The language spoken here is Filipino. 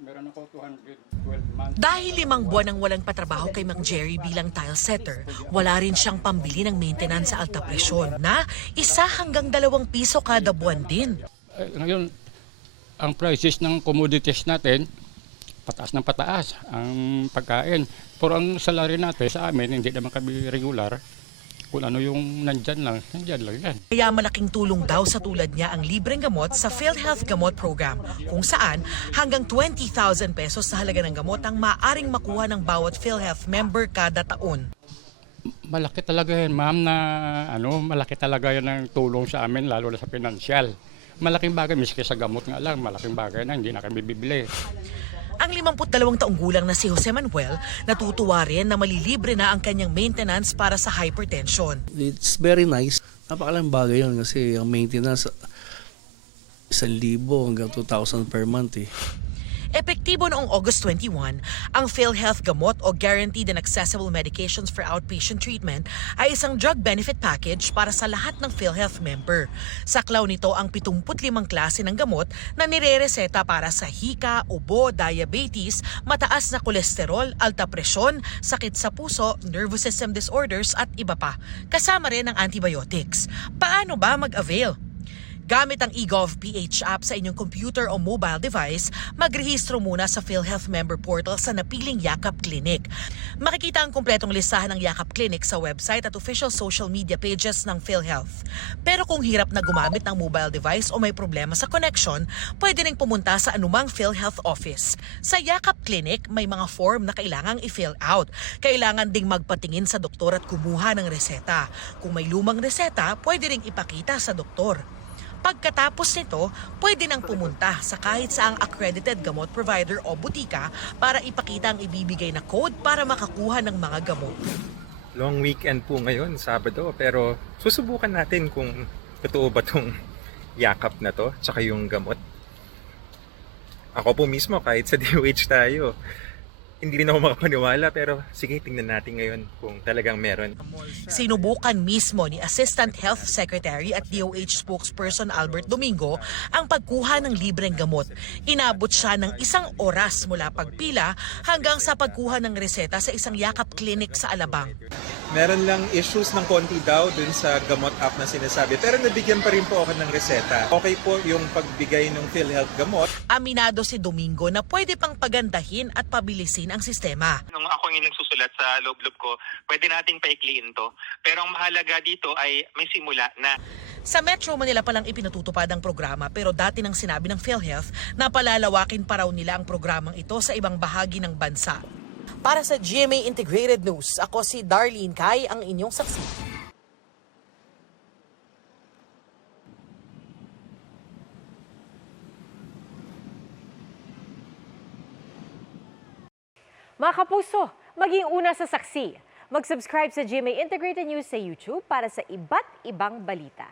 Meron ako 212 months. Dahil 5 buwan ang walang patrabaho kay Mang Jerry bilang tile setter, wala rin siyang pambili ng maintenance sa alta presyon na 1 hanggang 2 piso kada buwan din. Ngayon, ang prices ng commodities natin, pataas ng pataas ang pagkain. Pero ang salary natin sa amin, hindi naman kami regular. Kung ano yung nandyan lang yan. Kaya malaking tulong daw sa tulad niya ang libreng gamot sa PhilHealth Gamot Program, kung saan hanggang 20,000 pesos sa halaga ng gamot ang maaring makuha ng bawat PhilHealth member kada taon. Malaki talaga yan, ma'am, na malaki talaga yan ang tulong sa amin, lalo na sa pinansyal. Malaking bagay, miski sa gamot nga lang, malaking bagay na hindi na kami bibili. Ang 52 taong gulang na si Jose Manuel natutuwa rin na malilibre na ang kanyang maintenance para sa hypertension. It's very nice. Napakalang bagay yun kasi ang maintenance 1,000 hanggang 2,000 per month eh. Epektibo noong August 21, ang PhilHealth Gamot o Guaranteed and Accessible Medications for Outpatient Treatment ay isang drug benefit package para sa lahat ng PhilHealth member. Saklaw nito ang 75 klase ng gamot na nirereseta para sa hika, ubo, diabetes, mataas na kolesterol, alta presyon, sakit sa puso, nervous system disorders at iba pa. Kasama rin ang antibiotics. Paano ba mag-avail? Gamit ang eGov.ph app sa inyong computer o mobile device, magrehistro muna sa PhilHealth member portal sa napiling Yakap Clinic. Makikita ang kumpletong listahan ng Yakap Clinic sa website at official social media pages ng PhilHealth. Pero kung hirap na gumamit ng mobile device o may problema sa connection, pwede ring pumunta sa anumang PhilHealth office. Sa Yakap Clinic, may mga form na kailangang i-fill out. Kailangan ding magpatingin sa doktor at kumuha ng reseta. Kung may lumang reseta, pwede ring ipakita sa doktor. Pagkatapos nito, pwede nang pumunta sa kahit saang accredited gamot provider o butika para ipakita ang ibibigay na code para makakuha ng mga gamot. Long weekend po ngayon, Sabado, pero susubukan natin kung totoo ba itong yakap na to, tsaka yung gamot. Ako po mismo, kahit sa DOH tayo, hindi rin ako makapaniwala, pero sige, tingnan natin ngayon kung talagang meron. Sinubukan mismo ni Assistant Health Secretary at DOH spokesperson Albert Domingo ang pagkuha ng libreng gamot. Inabot siya ng 1 oras mula pagpila hanggang sa pagkuha ng reseta sa isang Yakap Clinic sa Alabang. Meron lang issues ng konti daw dun sa gamot app na sinasabi, pero nabigyan pa rin po ako ng reseta. Okay po yung pagbigay ng PhilHealth gamot. Aminado si Domingo na pwede pang pagandahin at pabilisin ang sistema. Nung ako yung nagsusulat sa loob-loob ko, pwede nating paikliin to. Pero ang mahalaga dito ay may simula na. Sa Metro Manila palang ipinatutupad ang programa pero dati nang sinabi ng PhilHealth na palalawakin pa raw nila ang programang ito sa ibang bahagi ng bansa. Para sa GMA Integrated News, ako si Darlene Kai, ang inyong saksi. Mga kapuso, maging una sa saksi. Mag-subscribe sa GMA Integrated News sa YouTube para sa iba't ibang balita.